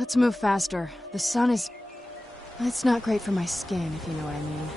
Let's move faster. The sun is... It's not great for my skin, if you know what I mean.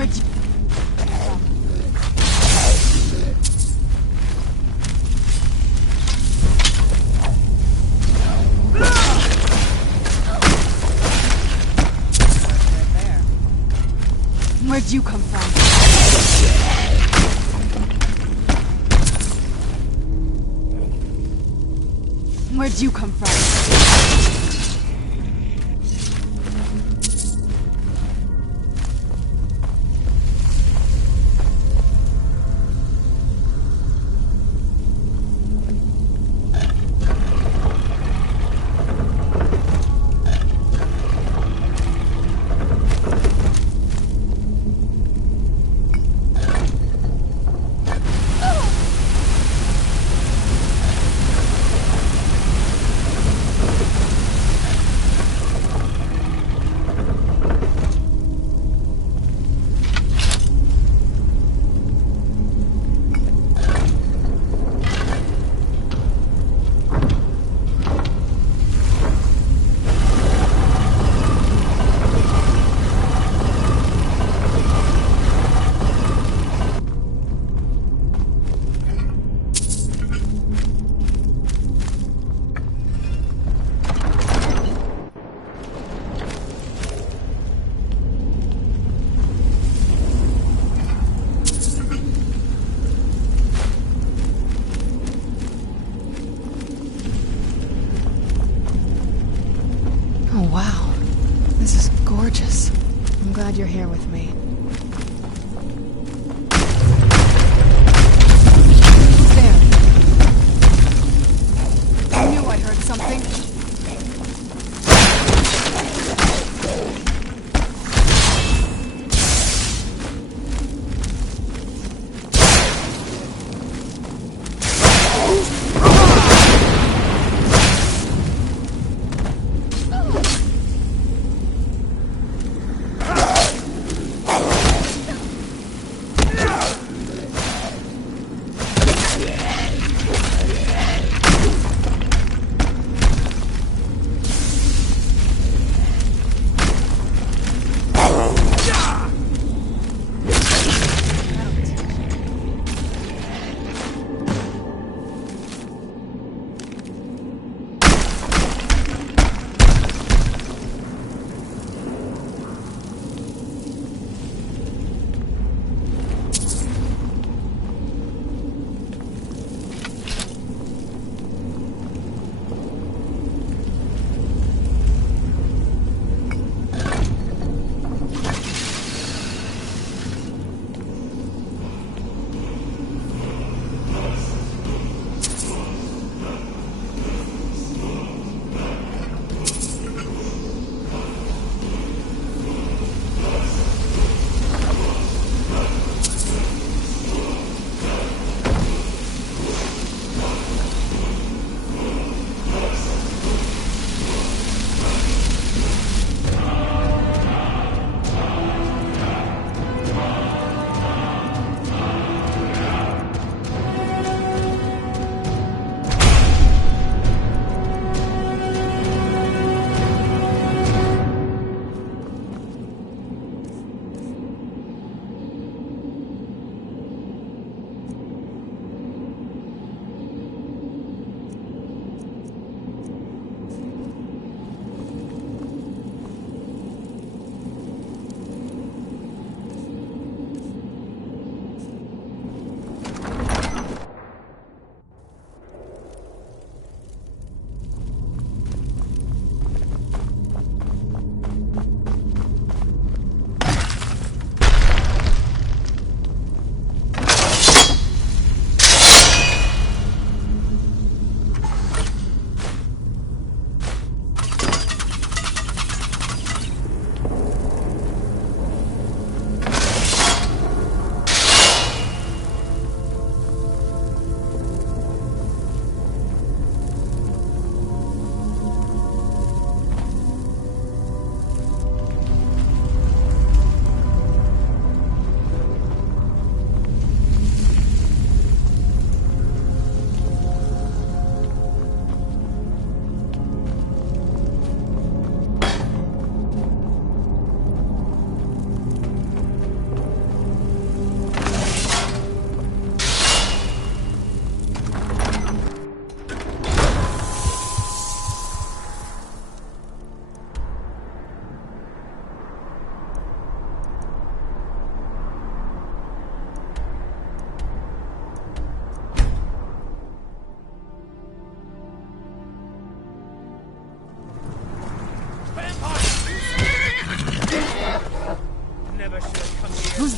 Where'd you... Where'd you come from? Where'd you come from? Oh, wow. This is gorgeous. I'm glad you're here with me. Who's there? I knew I heard something.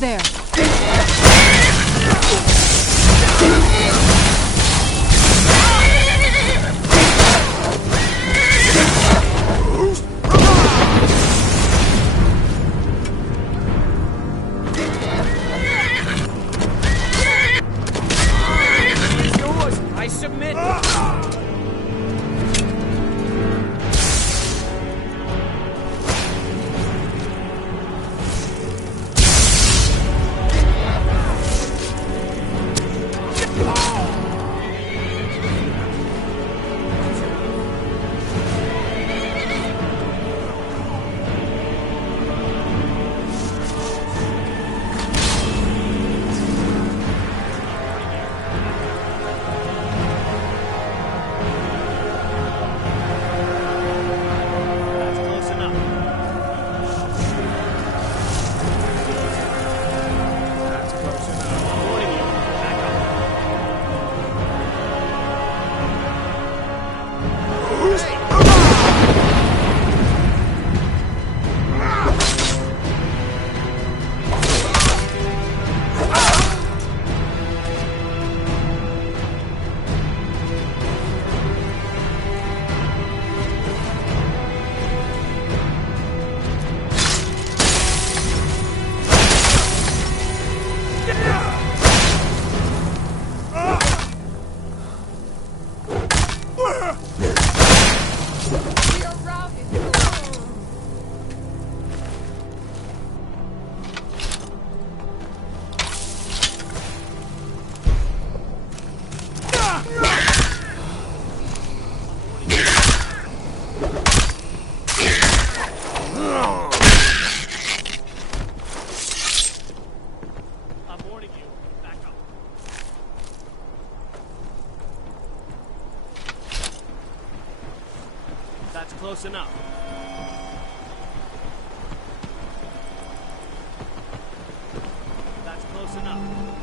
there. I submit. That's close enough. That's close enough.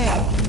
there?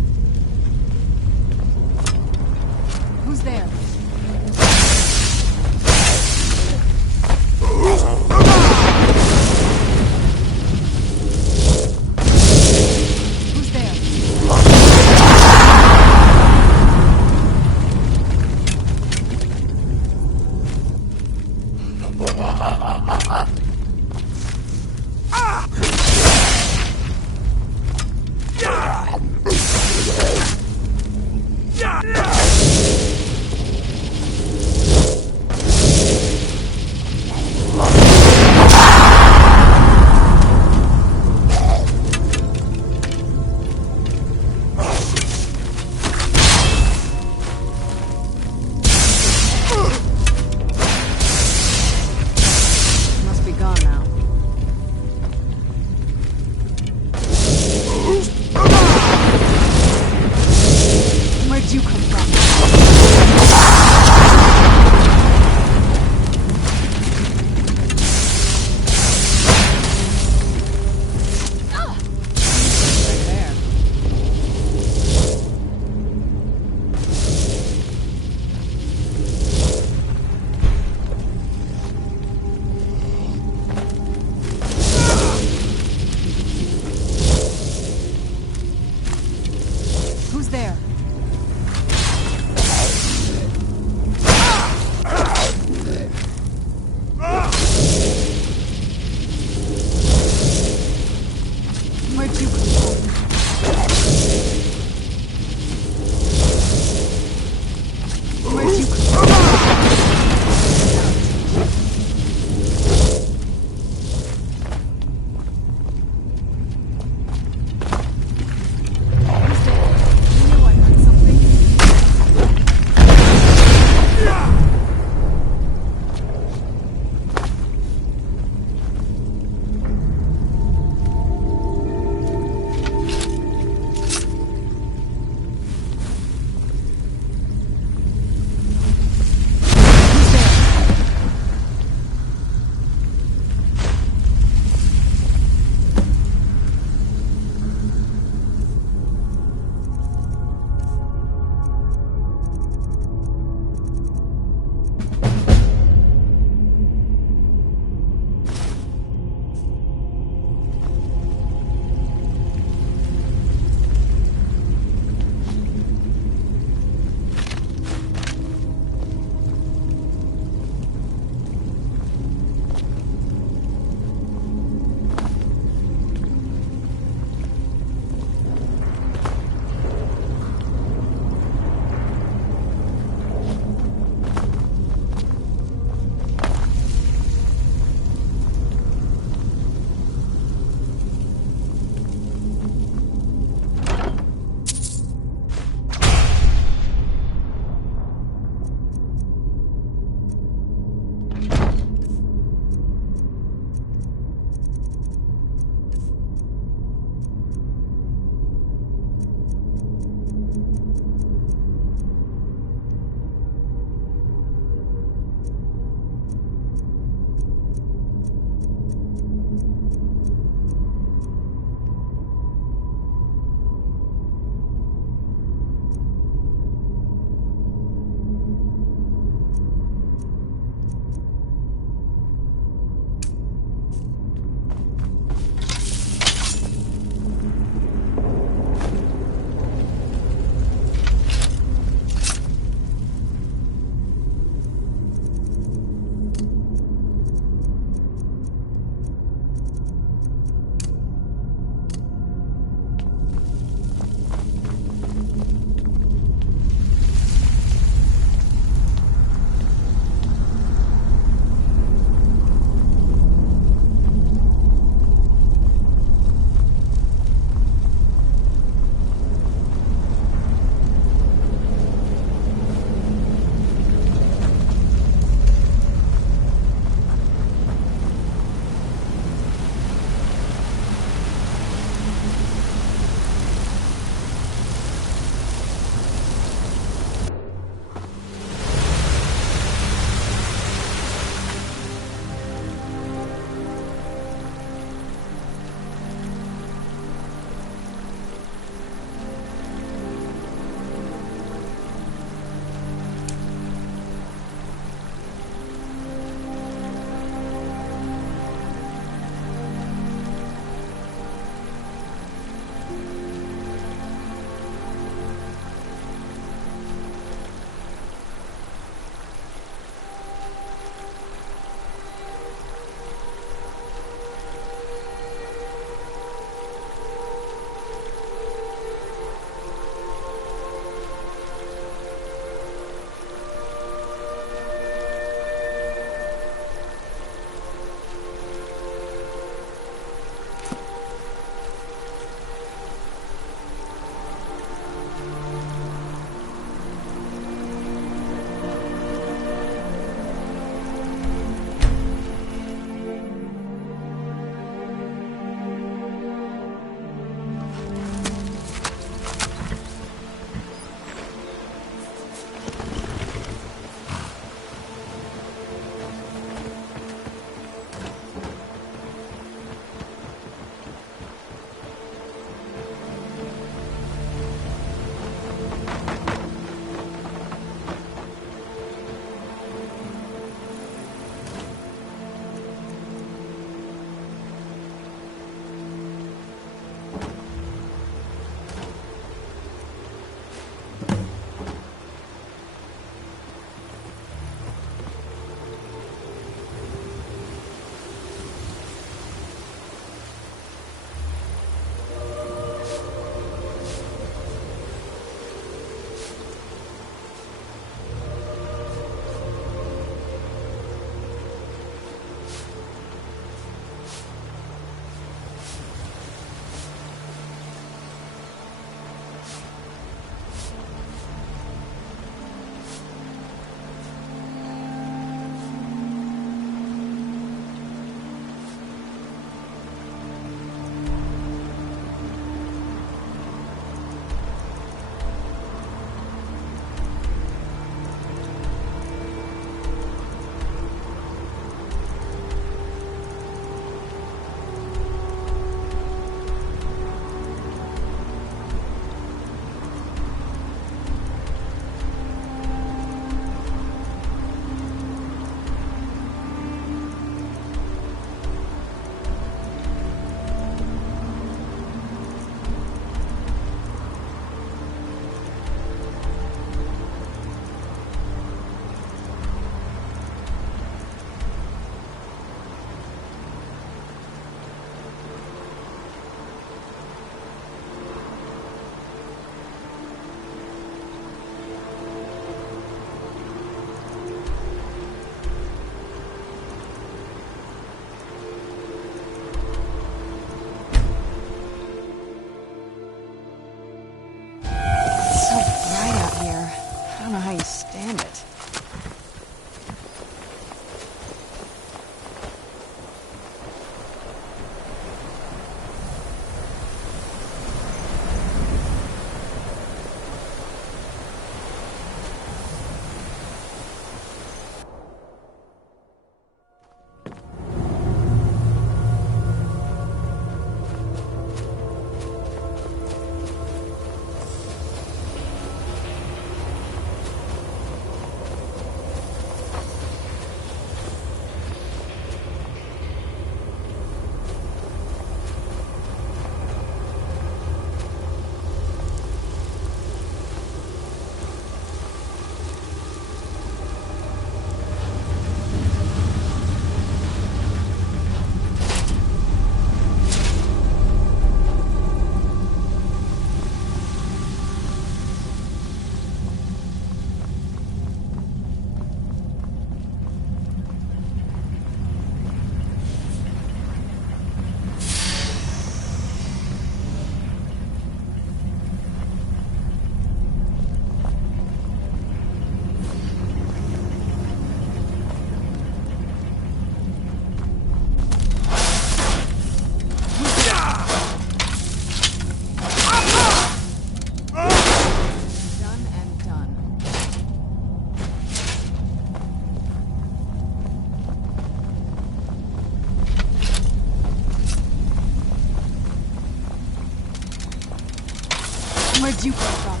Where'd you come from?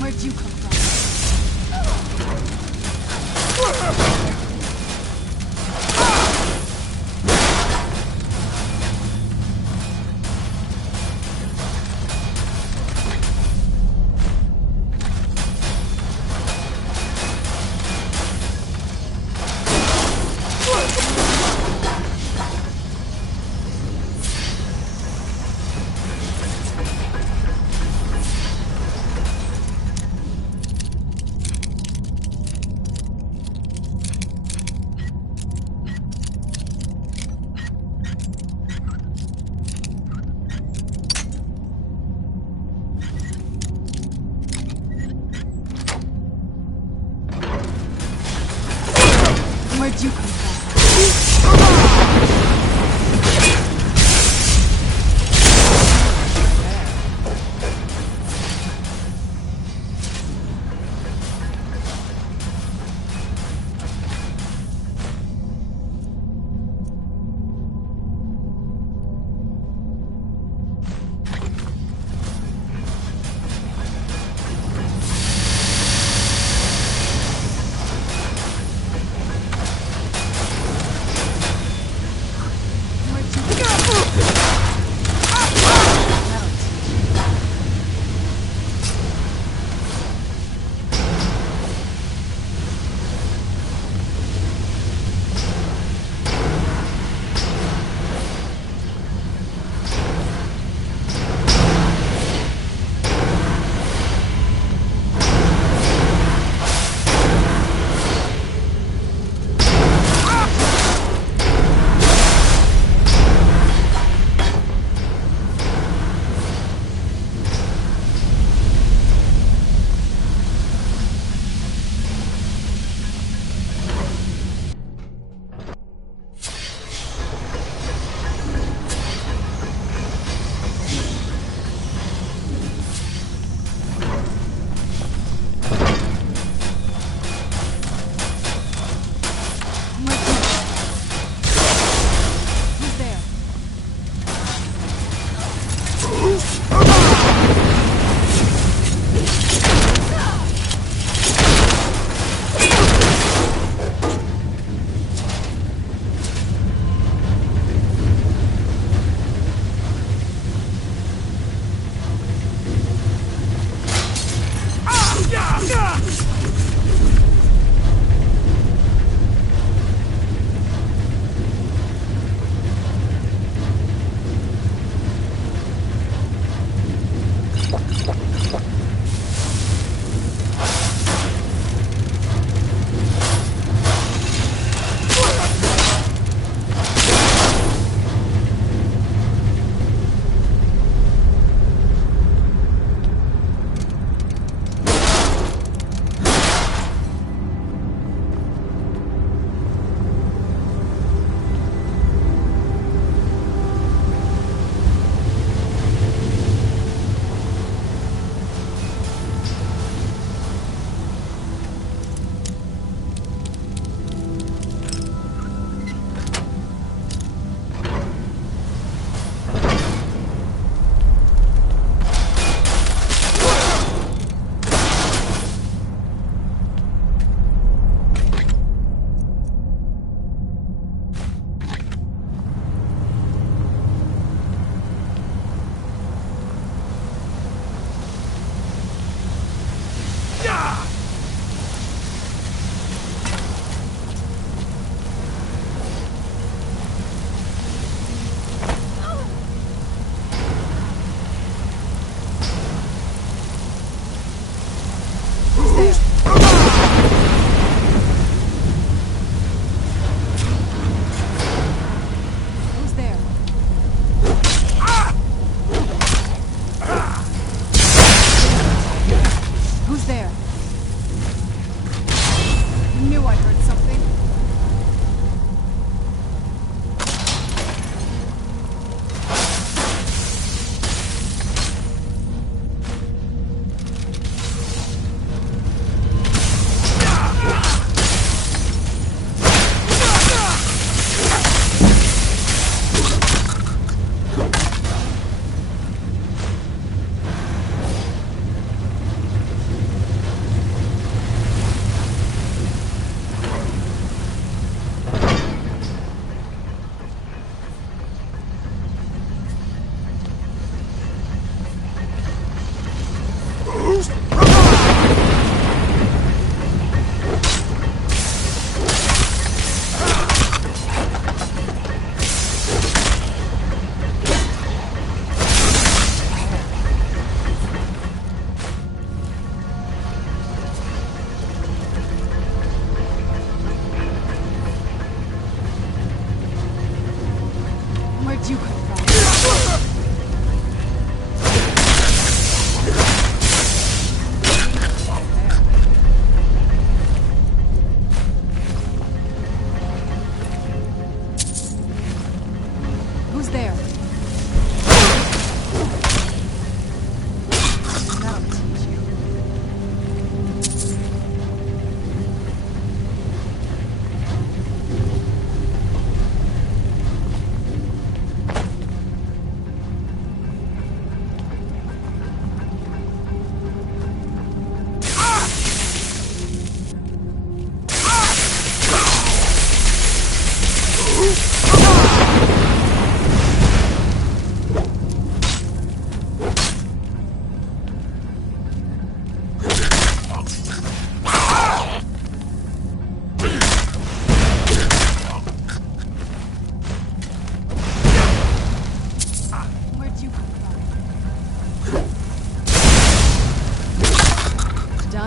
Where'd you come from? Where'd you come from?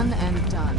Done and done.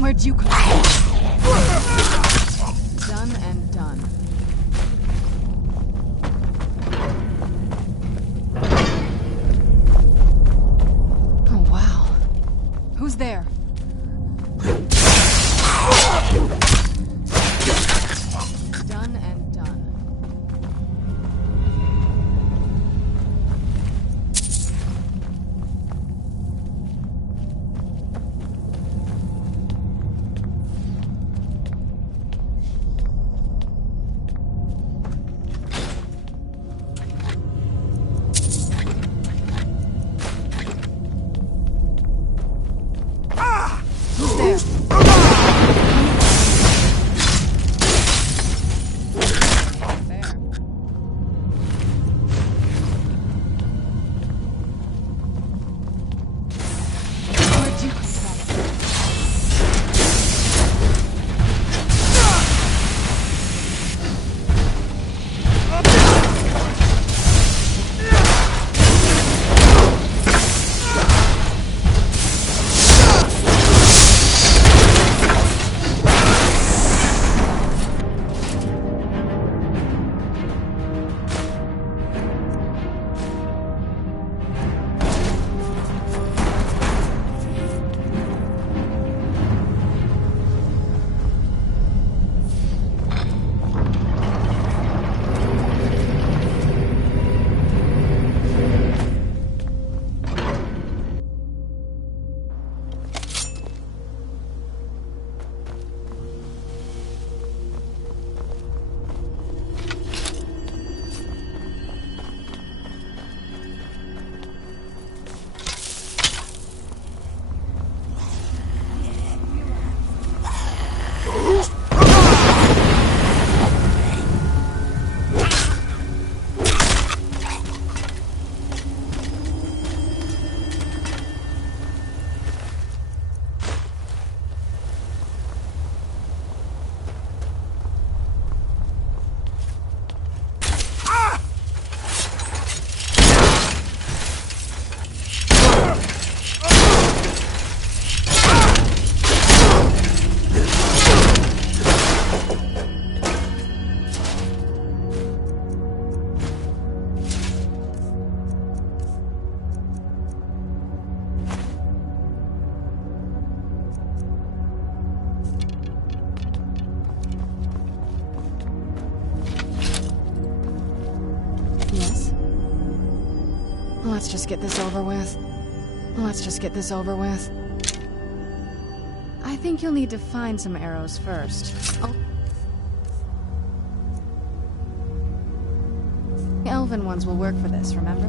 Where'd you come from? Done and done. Oh, wow. Who's there? Done and done. Let's just get this over with. Let's just get this over with. I think you'll need to find some arrows first. Oh. The elven ones will work for this, remember?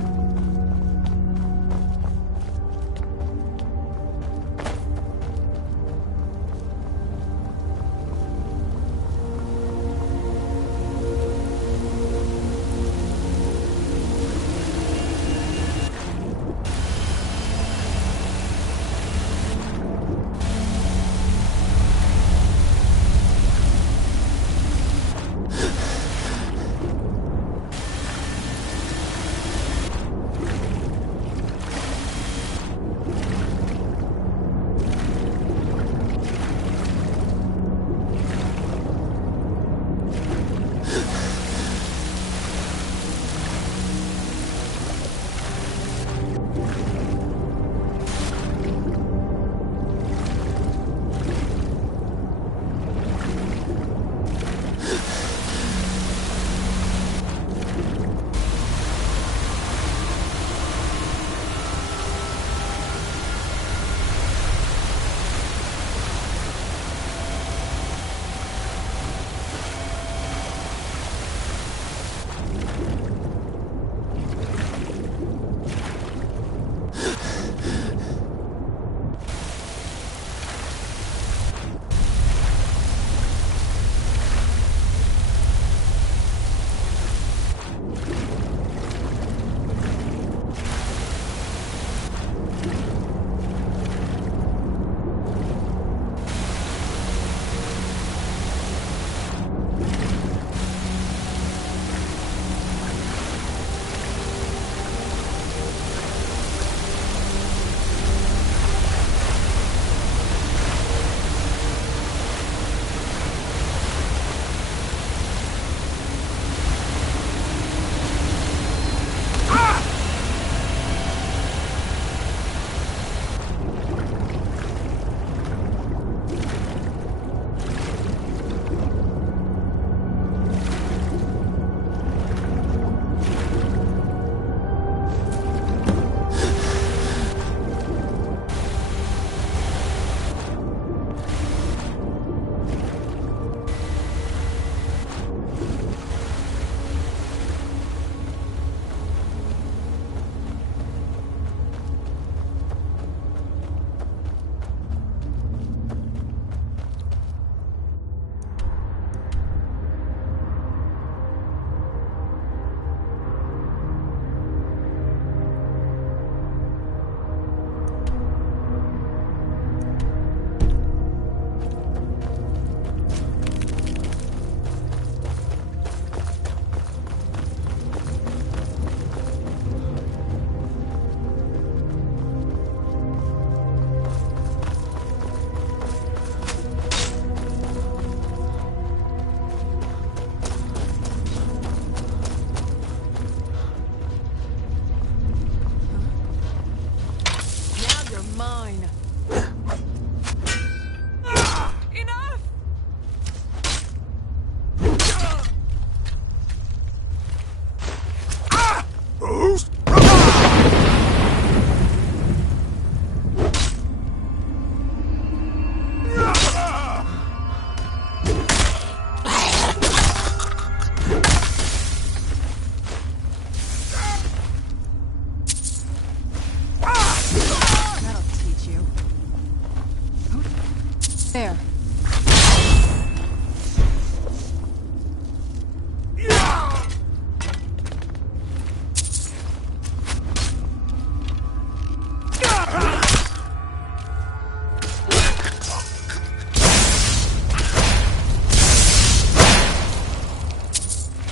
There.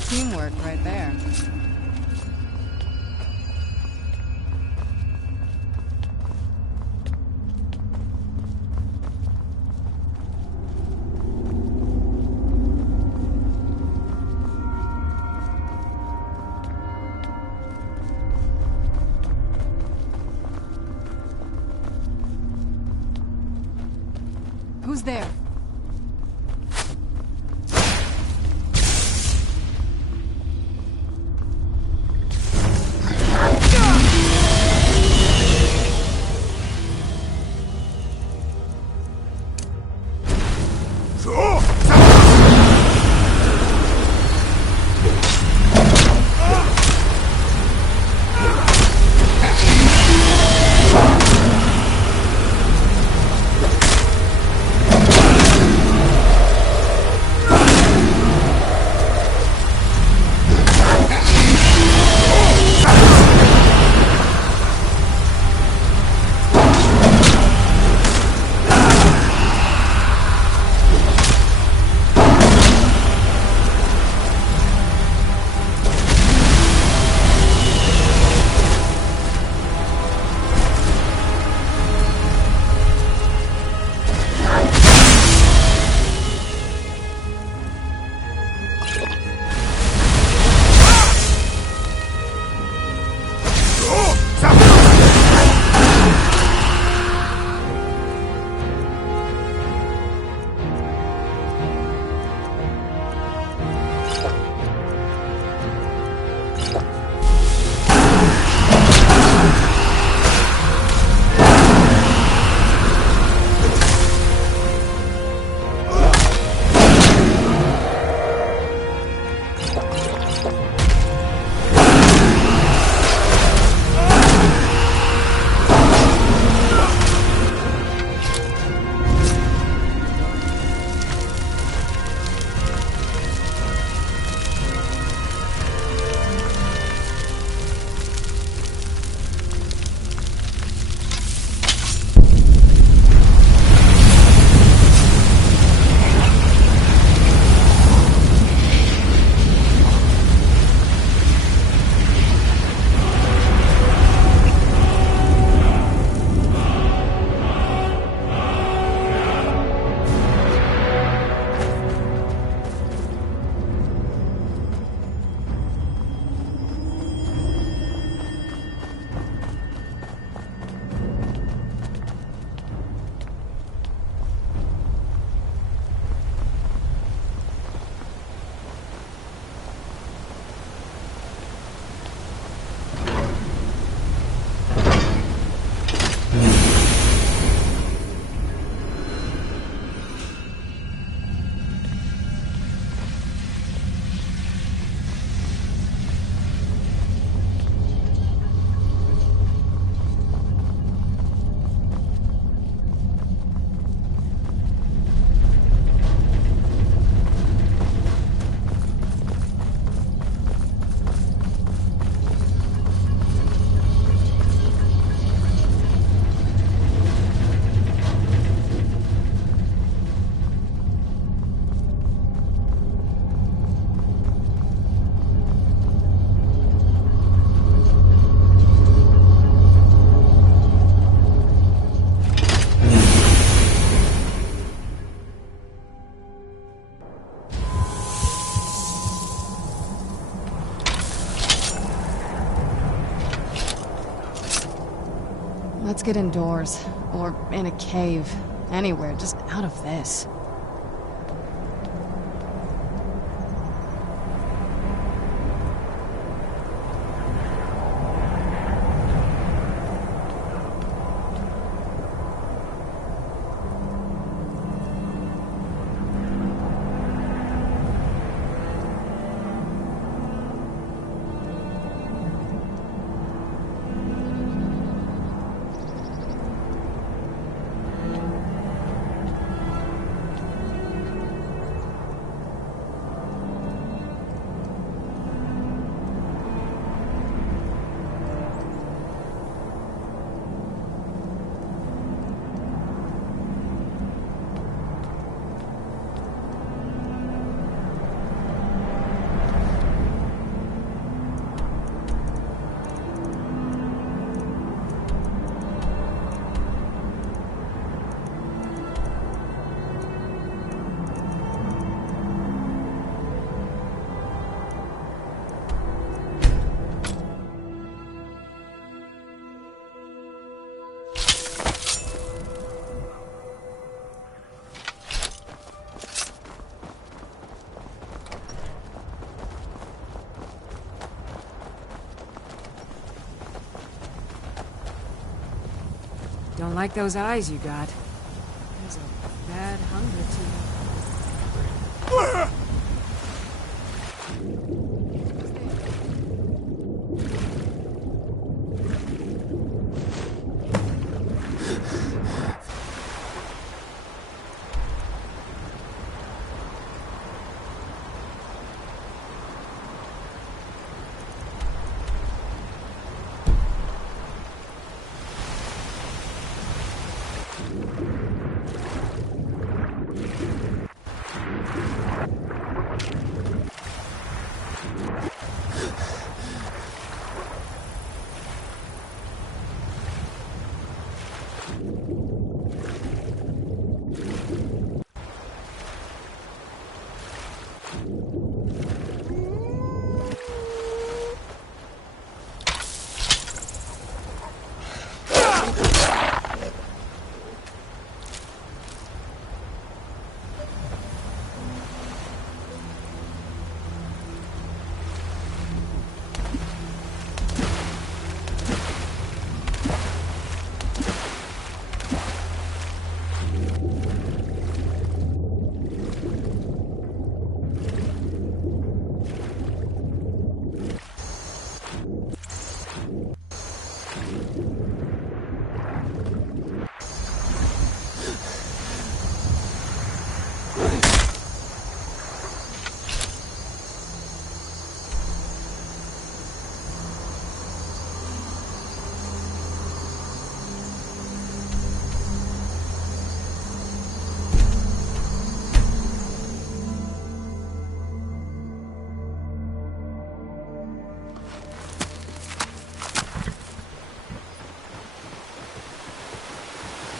Teamwork right there. Who's there? Let's get indoors. Or in a cave. Anywhere, just out of this. don't like those eyes you got. There's a bad hunger to them.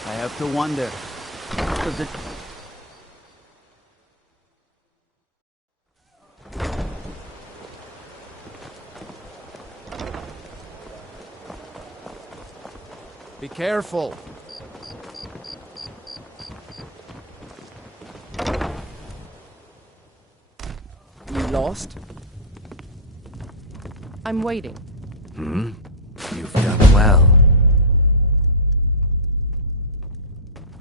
I have to wonder. Does it... Be careful. You lost? I'm waiting. You've done well.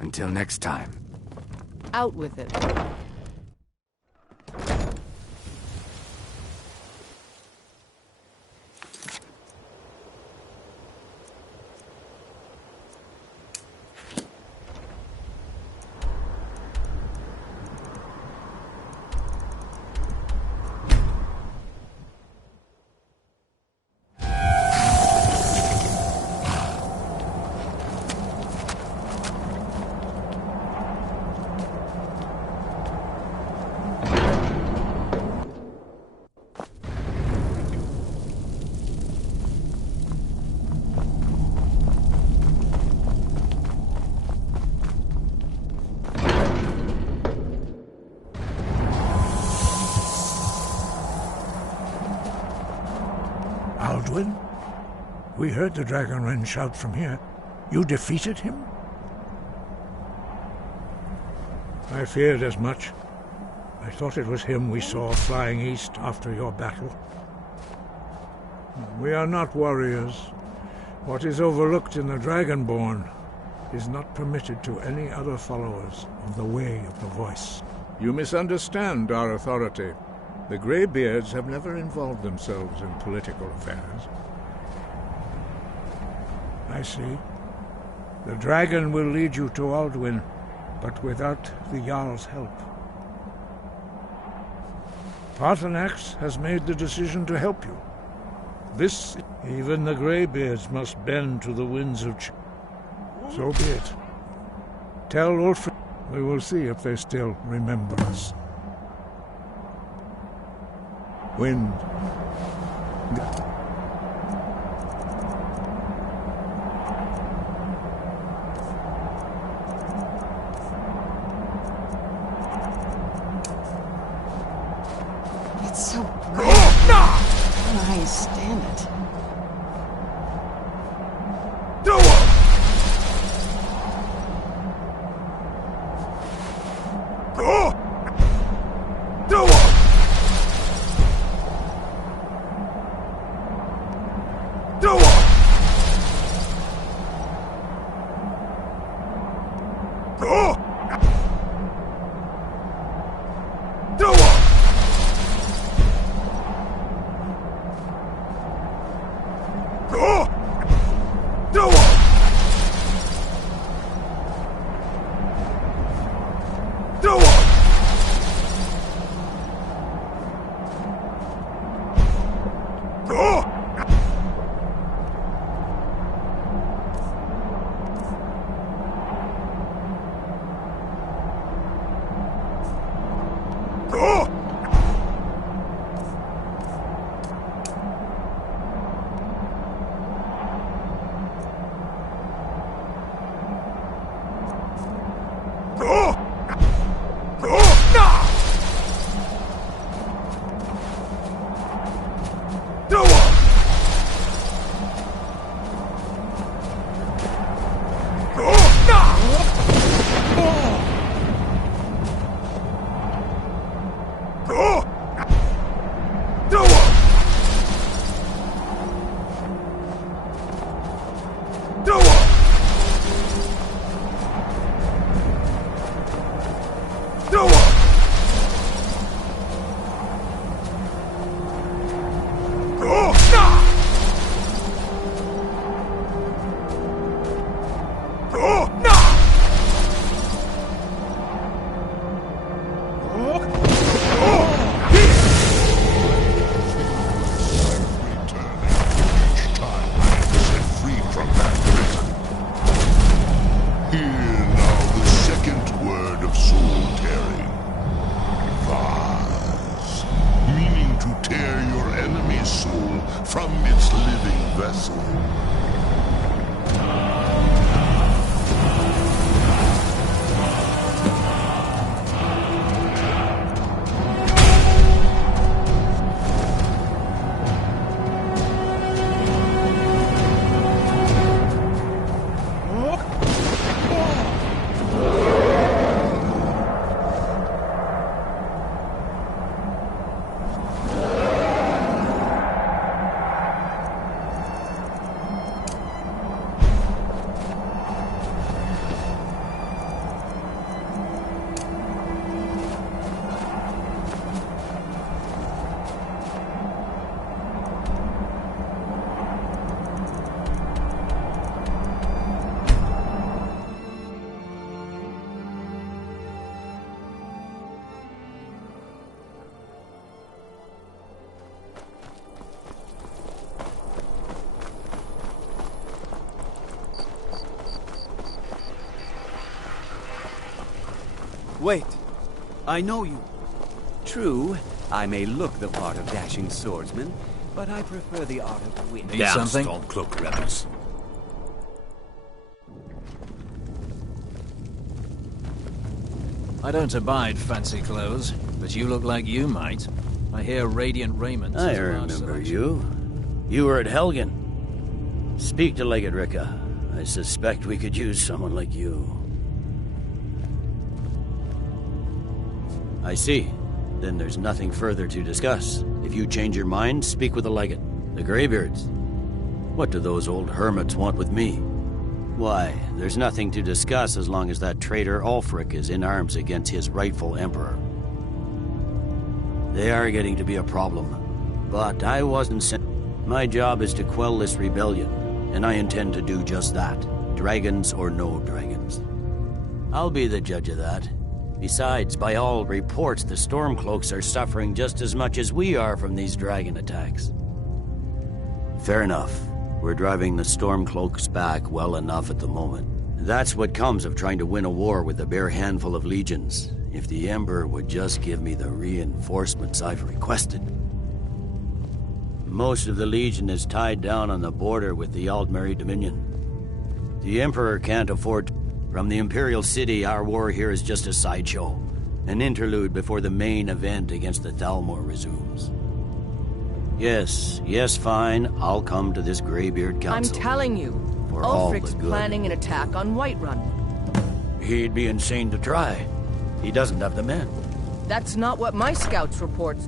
Until next time. Out with it. Aldwin? We heard the Dragon Wren shout from here. You defeated him? I feared as much. I thought it was him we saw flying east after your battle. We are not warriors. What is overlooked in the Dragonborn is not permitted to any other followers of the Way of the Voice. You misunderstand our authority. The Greybeards have never involved themselves in political affairs. I see. The dragon will lead you to Aldwin, but without the Jarl's help. Paarthurnax has made the decision to help you. This, even the Greybeards must bend to the winds of change. So be it. Tell Ulfric. We will see if they still remember us. Wind. It's so bright. I don't know how you stand it. Wait. I know you. True, I may look the part of dashing swordsman, but I prefer the art of wit. Need something? Stormcloak rebels. I don't abide fancy clothes, but you look like you might. I hear radiant raiment. I remember you. You were at Helgen. Speak to Legate Ricka. I suspect we could use someone like you. I see. Then there's nothing further to discuss. If you change your mind, speak with the Legate. The Greybeards. What do those old hermits want with me? Why, there's nothing to discuss as long as that traitor Ulfric is in arms against his rightful emperor. They are getting to be a problem. But I wasn't sent. My job is to quell this rebellion, and I intend to do just that. Dragons or no dragons. I'll be the judge of that. Besides, by all reports, the Stormcloaks are suffering just as much as we are from these dragon attacks. Fair enough. We're driving the Stormcloaks back well enough at the moment. That's what comes of trying to win a war with a bare handful of legions. If the Emperor would just give me the reinforcements I've requested. Most of the Legion is tied down on the border with the Altmeri Dominion. The Emperor can't afford. From the Imperial City, our war here is just a sideshow. An interlude before the main event against the Thalmor resumes. Yes, fine. I'll come to this Greybeard Council. I'm telling you, Ulfric's planning an attack on Whiterun. He'd be insane to try. He doesn't have the men. That's not what my scouts reports.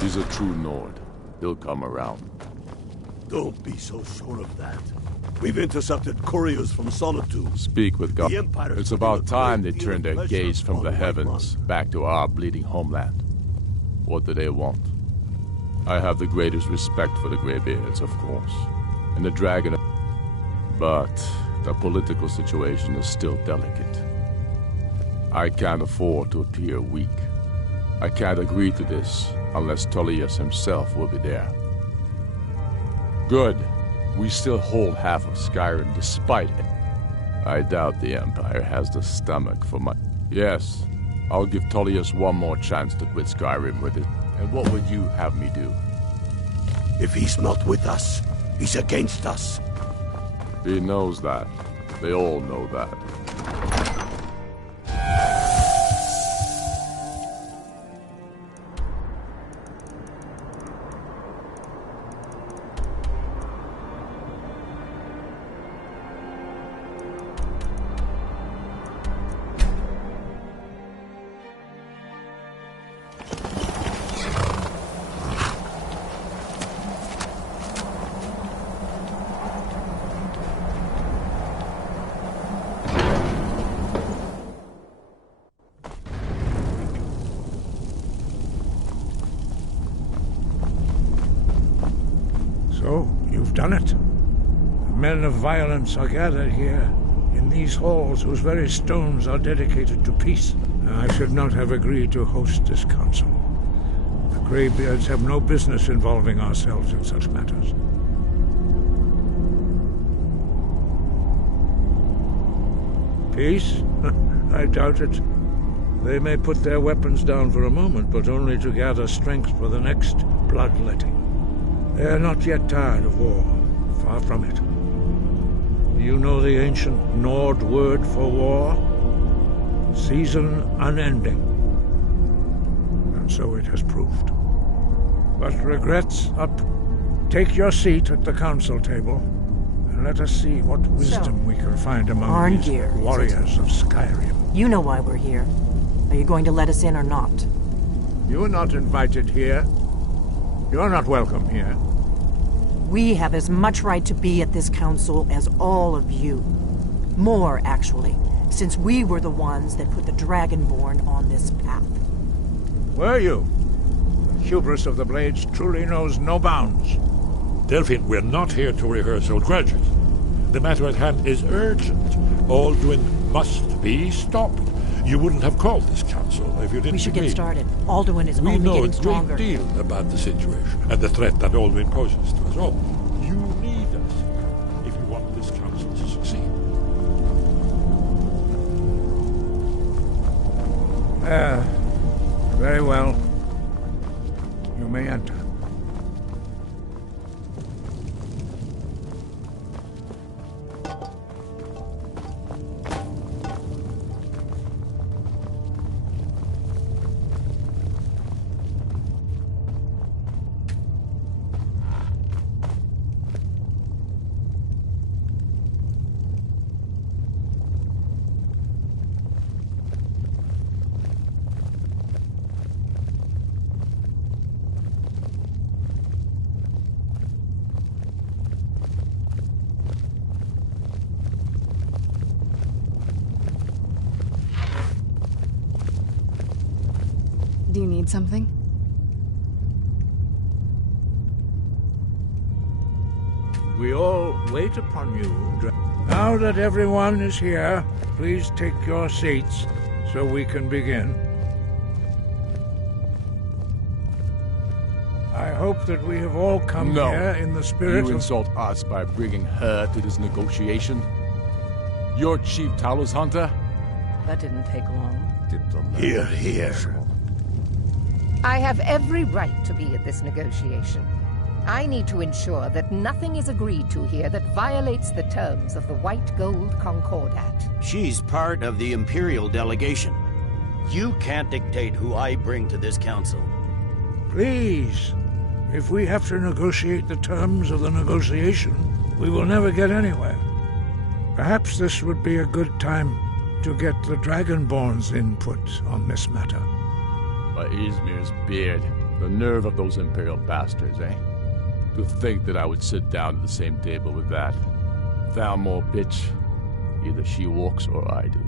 He's a true Nord. He'll come around. Don't be so sure of that. We've intercepted couriers from Solitude. Speak with God. The Empire It's about time they turned their gaze from the heavens back to our bleeding homeland. What do they want? I have the greatest respect for the Greybeards, of course, and the Dragon. But the political situation is still delicate. I can't afford to appear weak. I can't agree to this unless Tullius himself will be there. Good. We still hold half of Skyrim despite it. I doubt the Empire has the stomach for my... Yes, I'll give Tullius one more chance to quit Skyrim with it. And what would you have me do? If he's not with us, he's against us. He knows that. They all know that. So, you've done it. The men of violence are gathered here, in these halls whose very stones are dedicated to peace. I should not have agreed to host this council. The Greybeards have no business involving ourselves in such matters. Peace? I doubt it. They may put their weapons down for a moment, but only to gather strength for the next bloodletting. They are not yet tired of war. Far from it. You know the ancient Nord word for war? Season unending. And so it has proved. But regrets up. Take your seat at the council table, and let us see what wisdom we can find among these warriors of Skyrim. You know why we're here. Are you going to let us in or not? You are not invited here. You're not welcome here. We have as much right to be at this council as all of you. More, actually, since we were the ones that put the Dragonborn on this path. Were you? The hubris of the Blades truly knows no bounds. Delphine, we're not here to rehearse old grudges. The matter at hand is urgent. Alduin must be stopped. You wouldn't have called this council if you didn't. We should get started. Alduin is only getting stronger. We know a great deal about the situation and the threat that Alduin poses to us all. You need us if you want this council to succeed. Very well. You may enter. Do you need something? We all wait upon you. Now that everyone is here, please take your seats so we can begin. I hope that we have all come here in the spirit You insult us by bringing her to this negotiation? You're Chief Talos Hunter? That didn't take long. Here, here. I have every right to be at this negotiation. I need to ensure that nothing is agreed to here that violates the terms of the White Gold Concordat. She's part of the Imperial delegation. You can't dictate who I bring to this council. Please, if we have to negotiate the terms of the negotiation, we will never get anywhere. Perhaps this would be a good time to get the Dragonborn's input on this matter. By Izmir's beard, The nerve of those Imperial bastards, eh? To think that I would sit down at the same table with that Thalmor bitch. Either she walks or I do.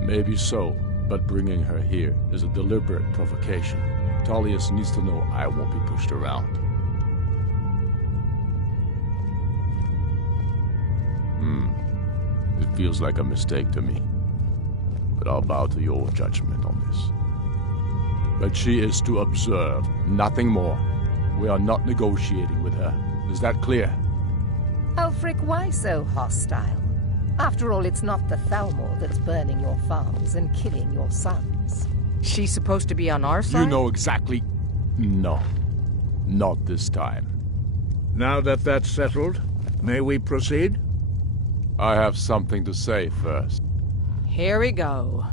Maybe so, but bringing her here is a deliberate provocation. Tullius needs to know I won't be pushed around. It feels like a mistake to me. But I'll bow to your judgment on this. But she is to observe, nothing more. We are not negotiating with her. Is that clear? Ulfric, why so hostile? After all, it's not the Thalmor that's burning your farms and killing your sons. She's supposed to be on our side? You know exactly... No. Not this time. Now that that's settled, may we proceed? I have something to say first. Here we go.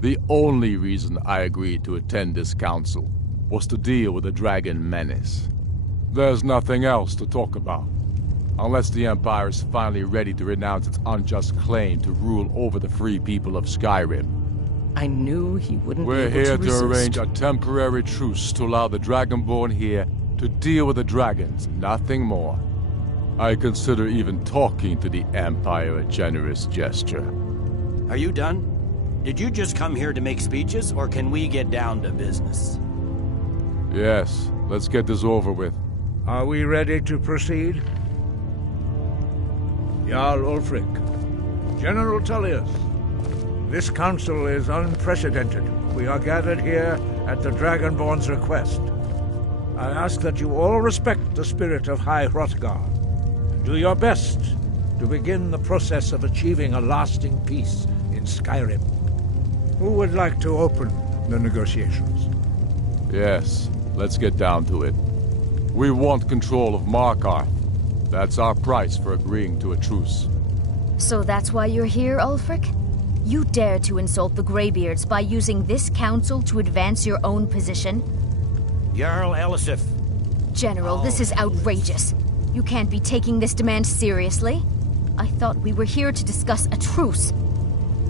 The only reason I agreed to attend this council was to deal with the dragon menace. There's nothing else to talk about. Unless the Empire is finally ready to renounce its unjust claim to rule over the free people of Skyrim. I knew he wouldn't We're be able here to to resist. arrange a temporary truce to allow the Dragonborn here to deal with the dragons, nothing more. I consider even talking to the Empire a generous gesture. Are you done? Did you just come here to make speeches, or can we get down to business? Yes, let's get this over with. Are we ready to proceed? Jarl Ulfric, General Tullius, this council is unprecedented. We are gathered here at the Dragonborn's request. I ask that you all respect the spirit of High Hrothgar, and do your best to begin the process of achieving a lasting peace in Skyrim. Who would like to open the negotiations? Yes, let's get down to it. We want control of Markarth. That's our price for agreeing to a truce. So that's why you're here, Ulfric? You dare to insult the Greybeards by using this council to advance your own position? Jarl Elisif. General, this is outrageous. You can't be taking this demand seriously. I thought we were here to discuss a truce.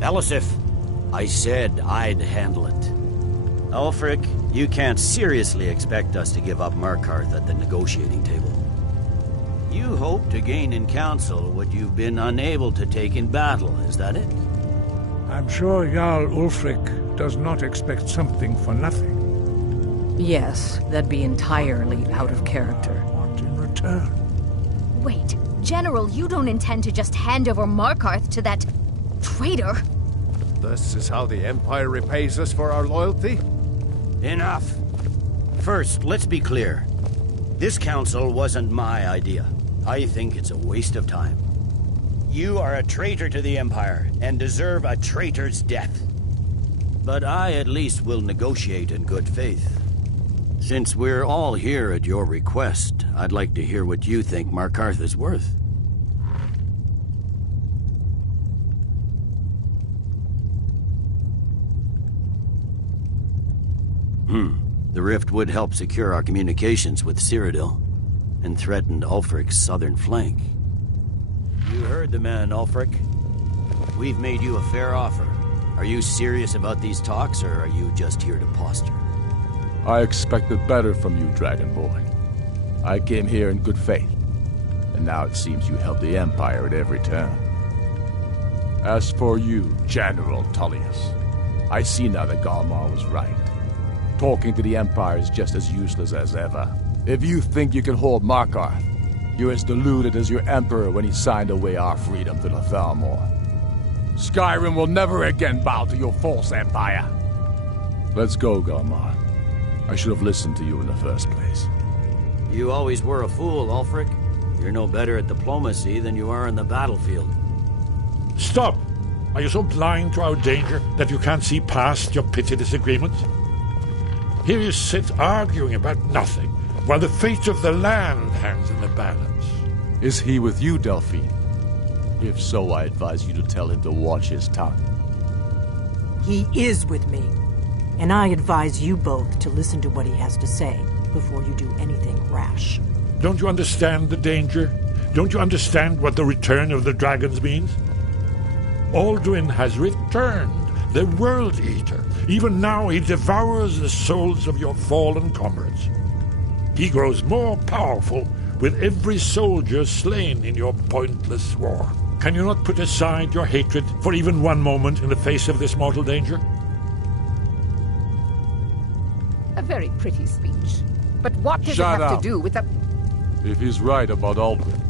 Elisif, I said I'd handle it. Ulfric, you can't seriously expect us to give up Markarth at the negotiating table. You hope to gain in council what you've been unable to take in battle, is that it? I'm sure Jarl Ulfric does not expect something for nothing. Yes, that'd be entirely out of character. What in return? Wait, General, you don't intend to just hand over Markarth to that traitor? This is how the Empire repays us for our loyalty? Enough. First, let's be clear. This council wasn't my idea. I think it's a waste of time. You are a traitor to the Empire, and deserve a traitor's death. But I at least will negotiate in good faith. Since we're all here at your request, I'd like to hear what you think Markarth is worth. The rift would help secure our communications with Cyrodiil, and threatened Ulfric's southern flank. You heard the man, Ulfric. We've made you a fair offer. Are you serious about these talks, or are you just here to posture? I expected better from you, Dragonborn. I came here in good faith, and now it seems you help the Empire at every turn. As for you, General Tullius, I see now that Galmar was right. Talking to the Empire is just as useless as ever. If you think you can hold Markarth, you're as deluded as your Emperor when he signed away our freedom to the Thalmor. Skyrim will never again bow to your false empire. Let's go, Galmar. I should have listened to you in the first place. You always were a fool, Ulfric. You're no better at diplomacy than you are in the battlefield. Stop! Are you so blind to our danger that you can't see past your petty disagreements? Here you sit arguing about nothing, while the fate of the land hangs in the balance. Is he with you, Delphine? If so, I advise you to tell him to watch his tongue. He is with me, and I advise you both to listen to what he has to say before you do anything rash. Don't you understand the danger? Don't you understand what the return of the dragons means? Alduin has returned, the World Eater. Even now he devours the souls of your fallen comrades. He grows more powerful with every soldier slain in your pointless war. Can you not put aside your hatred for even one moment in the face of this mortal danger? A very pretty speech. But what does Shut it have up. to do with the... If he's right about Alduin,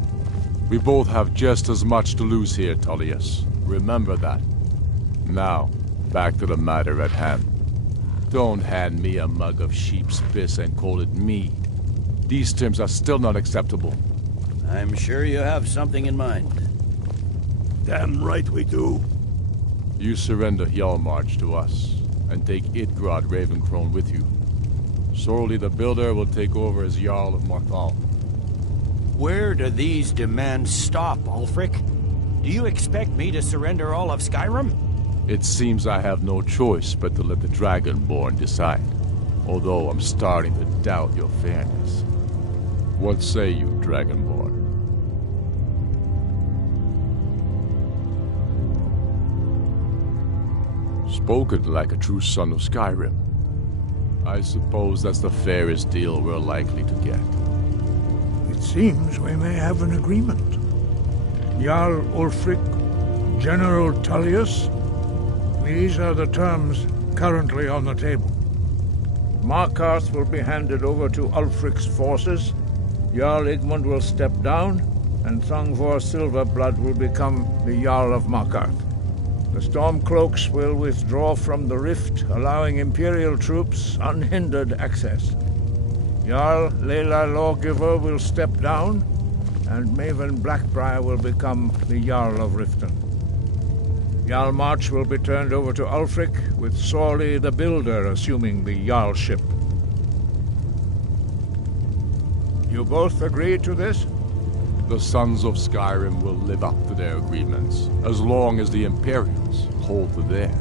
we both have just as much to lose here, Tullius. Remember that. Now, back to the matter at hand. Don't hand me a mug of sheep's piss and call it mead. These terms are still not acceptable. I'm sure you have something in mind. Damn right we do. You surrender Hjalmarch to us, and take Idgrod Ravencrone with you. Sorley the Builder will take over as Jarl of Morthal. Where do these demands stop, Ulfric? Do you expect me to surrender all of Skyrim? It seems I have no choice but to let the Dragonborn decide, although I'm starting to doubt your fairness. What say you, Dragonborn? Spoken like a true son of Skyrim. I suppose that's the fairest deal we're likely to get. It seems we may have an agreement. Jarl Ulfric, General Tullius, these are the terms currently on the table. Markarth will be handed over to Ulfric's forces, Jarl Igmund will step down, and Thongvor Silverblood will become the Jarl of Markarth. The Stormcloaks will withdraw from the rift, allowing Imperial troops unhindered access. Jarl Layla Lawgiver will step down, and Maven Blackbriar will become the Jarl of Riften. Hjalmarch will be turned over to Ulfric, with Sorley the Builder assuming the Jarlship. You both agree to this? The Sons of Skyrim will live up to their agreements, as long as the Imperials hold to theirs.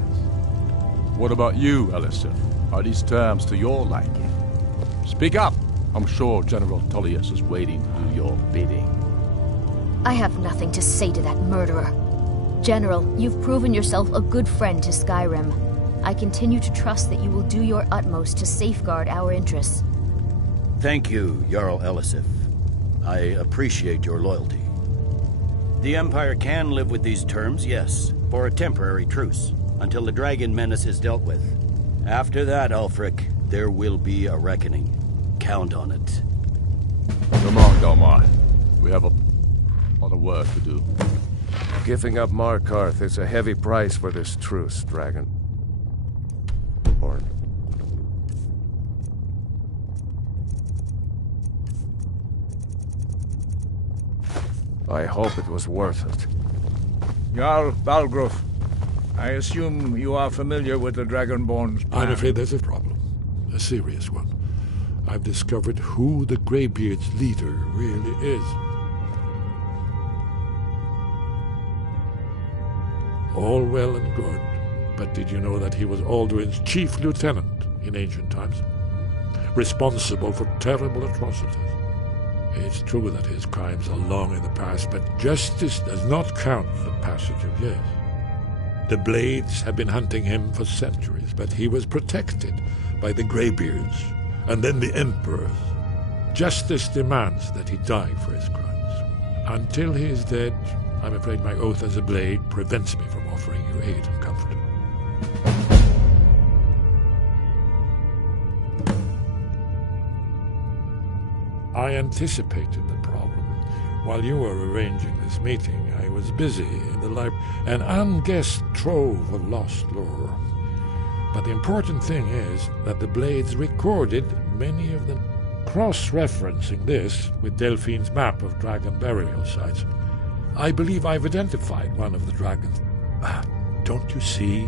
What about you, Elisif? Are these terms to your liking? Speak up! I'm sure General Tullius is waiting to do your bidding. I have nothing to say to that murderer. General, you've proven yourself a good friend to Skyrim. I continue to trust that you will do your utmost to safeguard our interests. Thank you, Jarl Elisif. I appreciate your loyalty. The Empire can live with these terms, yes, for a temporary truce, until the dragon menace is dealt with. After that, Ulfric, there will be a reckoning. Count on it. Come on, Galmar. We have a lot of work to do. Giving up Markarth is a heavy price for this truce, Dragon. Or... I hope it was worth it. Jarl Balgruf, I assume you are familiar with the Dragonborn's plan. I'm afraid there's a problem. A serious one. I've discovered who the Greybeard's leader really is. All well and good, but did you know that he was Alduin's chief lieutenant in ancient times? Responsible for terrible atrocities. It's true that his crimes are long in the past, but justice does not count the passage of years. The Blades have been hunting him for centuries, but he was protected by the Greybeards, and then the Emperors. Justice demands that he die for his crimes. Until he is dead, I'm afraid my oath as a Blade prevents me from offering you aid and comfort. I anticipated the problem. While you were arranging this meeting, I was busy in the library, an unguessed trove of lost lore. But the important thing is that the Blades recorded many of them, cross-referencing this with Delphine's map of dragon burial sites. I believe I've identified one of the dragons. Don't you see?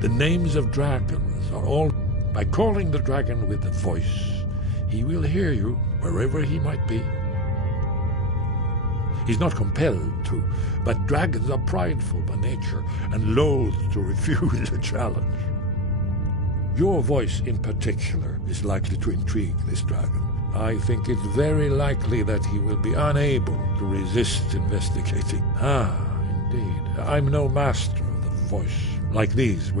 The names of dragons are all... By calling the dragon with the voice, he will hear you wherever he might be. He's not compelled to, but dragons are prideful by nature and loath to refuse a challenge. Your voice in particular is likely to intrigue this dragon. I think it's very likely that he will be unable to resist investigating. Ah, indeed. I'm no master of the voice. Like these.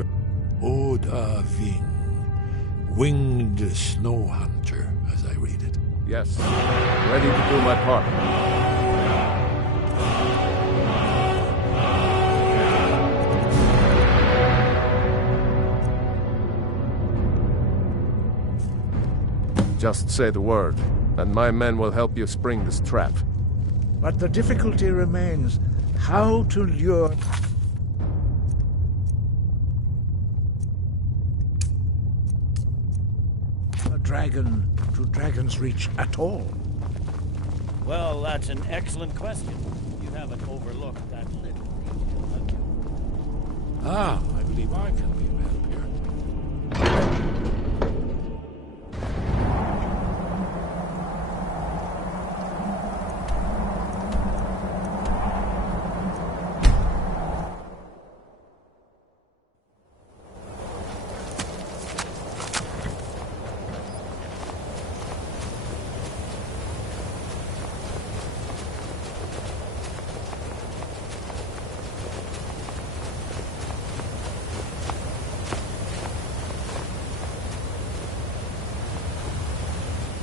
Oda Ving. Winged Snow Hunter, as I read it. Yes. Ready to do my part. Just say the word, and my men will help you spring this trap. But the difficulty remains how to lure... a dragon to Dragon's Reach at all. Well, that's an excellent question. You haven't overlooked that little detail, have you? Ah, I believe I can be of help here.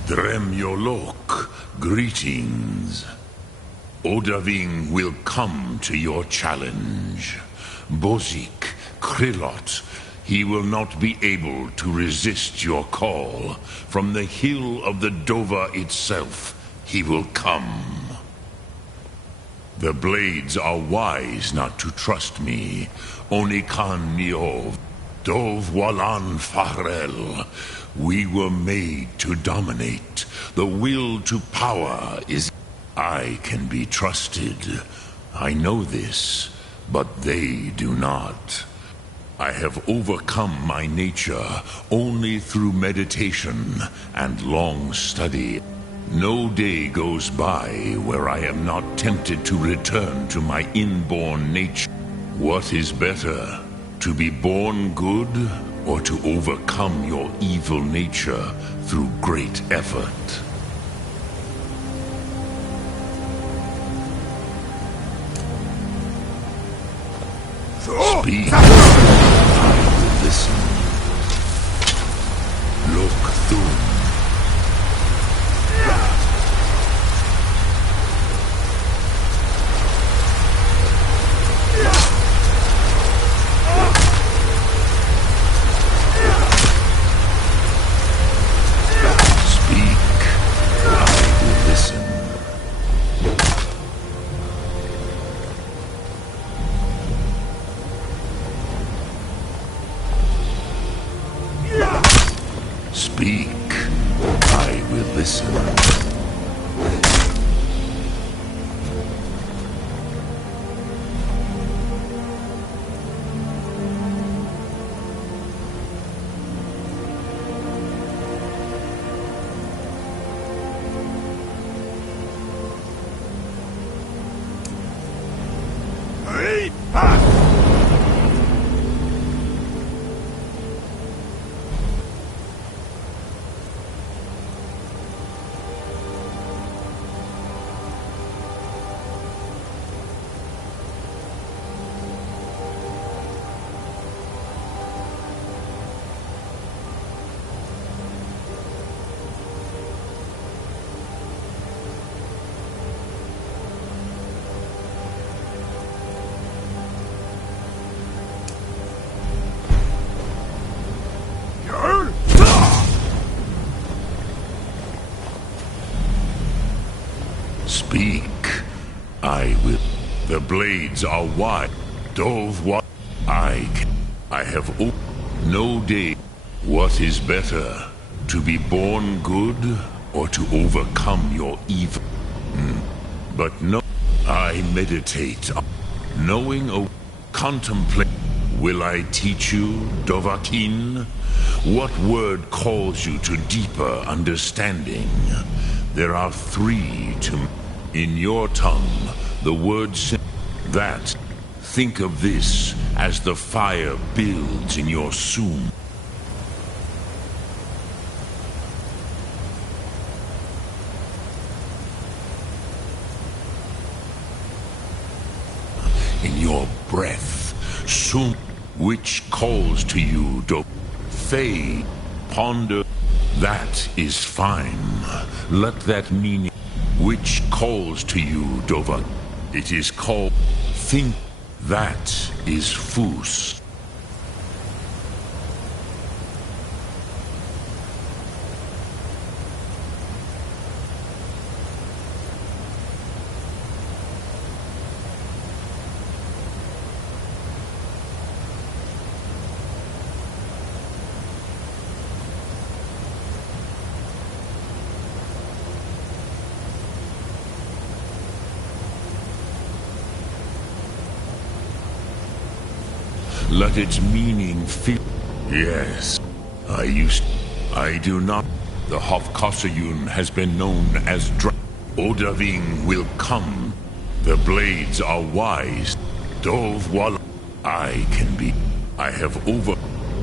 Dremyolok, greetings. Odaving will come to your challenge. Bozik, Krillot, he will not be able to resist your call. From the hill of the Dova itself, he will come. The blades are wise not to trust me. Onikan Miov, Dov Walan Farel. We were made to dominate. The will to power is... I can be trusted. I know this, but they do not. I have overcome my nature only through meditation and long study. No day goes by where I am not tempted to return to my inborn nature. What is better, to be born good or to overcome your evil nature through great effort? Speak. I will listen. Look through. Speak. I will listen. Speak. I will. The blades are wide. Dove what? I have no day. What is better, to be born good or to overcome your evil? But no, I meditate. Knowing or contemplate. Will I teach you, Dovahkiin? What word calls you to deeper understanding? There are three to... In your tongue, the word that. Think of this as the fire builds in your soul. In your breath. Soon, which calls to you, Fade, ponder. That is fine. Let that meaning, which calls to you, Dova. It is called think. That is Fus. Let its meaning feel. Yes, I do not. The Hofkossayun has been known as Odaving will come. The blades are wise. Dov wal. I can be. I have over.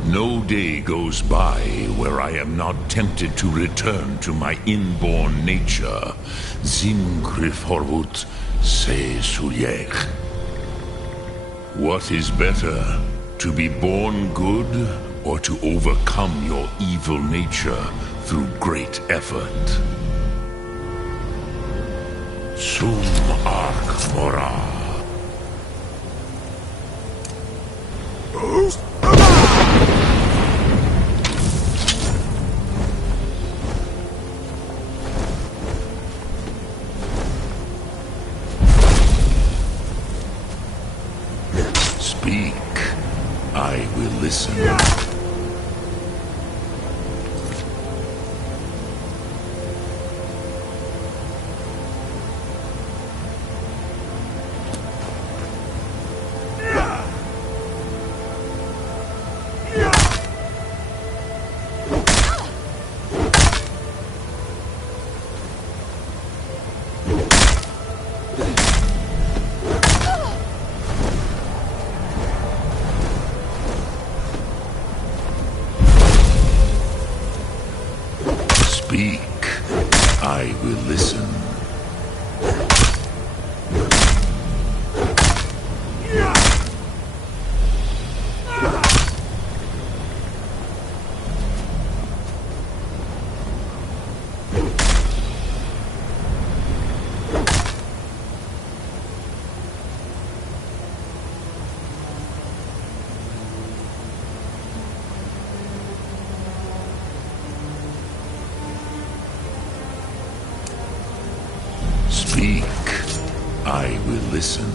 No day goes by where I am not tempted to return to my inborn nature. Zimgrif Horvut se Suyech. What is better? To be born good, or to overcome your evil nature through great effort? Sum Ark Mora. Speak. I will listen. Speak. I will listen. Speak. I will listen.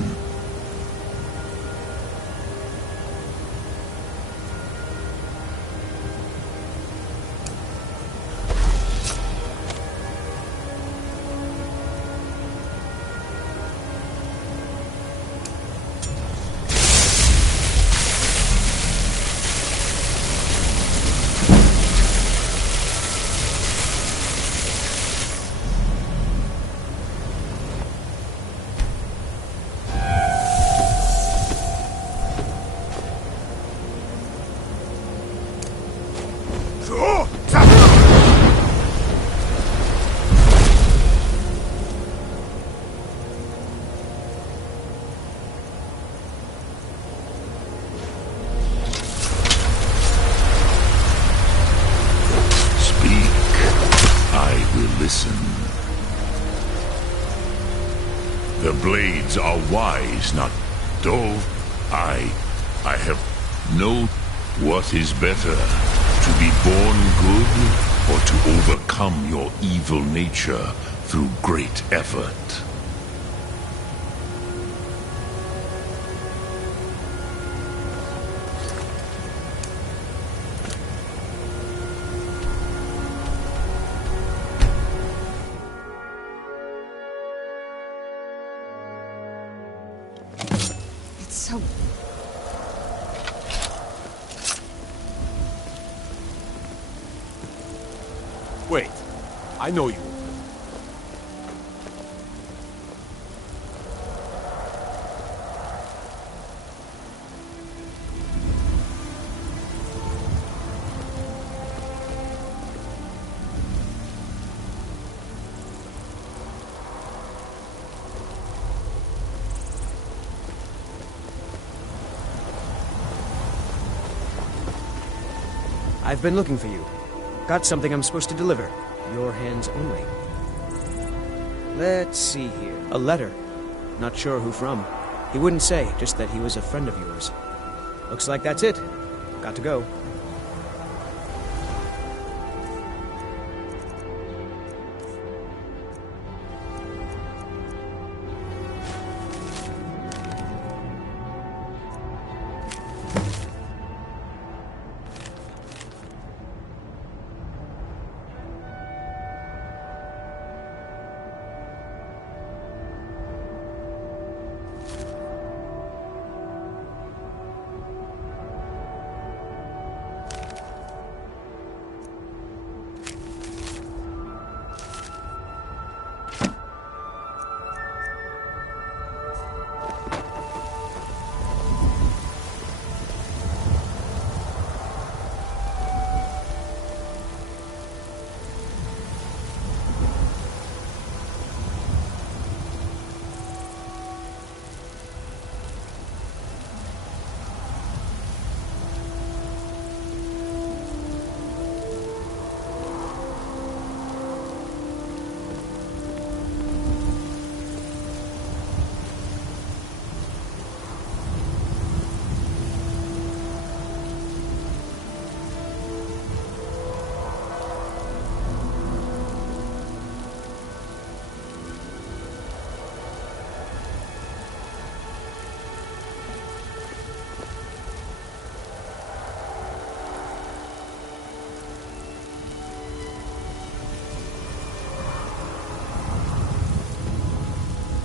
Listen. The blades are wise, not dull. I have no. What is better, to be born good, or to overcome your evil nature through great effort? So... Wait, I know you. I've been looking for you. Got something I'm supposed to deliver. Your hands only. Let's see here. A letter. Not sure who from. He wouldn't say, just that he was a friend of yours. Looks like that's it. Got to go.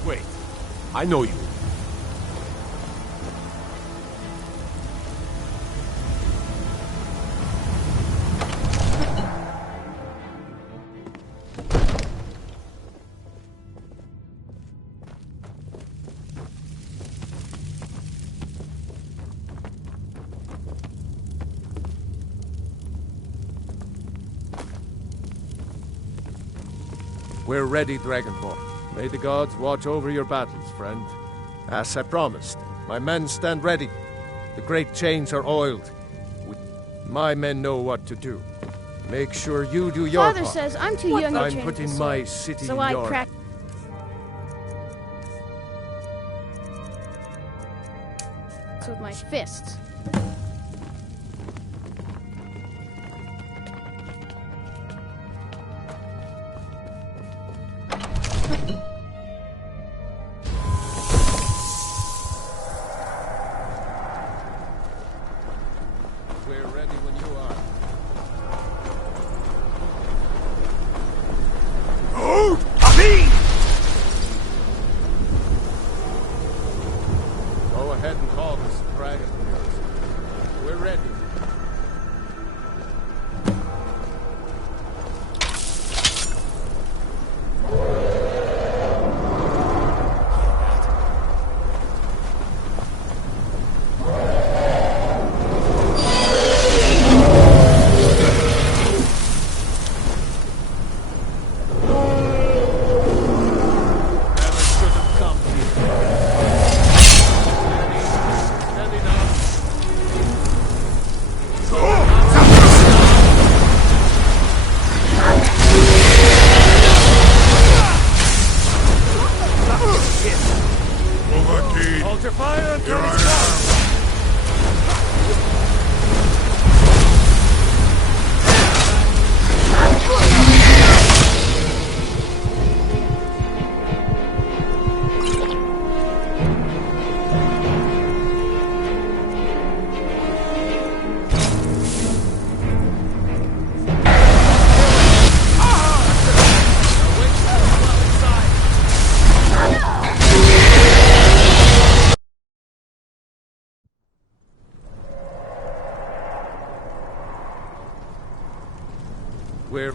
Wait, I know you. We're ready, Dragonborn. May the gods watch over your battles, friend. As I promised, my men stand ready. The great chains are oiled. My men know what to do. Make sure you do your Father part. says I'm too young to I'm change putting the my sword, city so in I your practice with my fists. We're ready when you are. Oh, Amin! Go ahead and call this dragon of yours. We're ready. Hold your fire until it's done. We're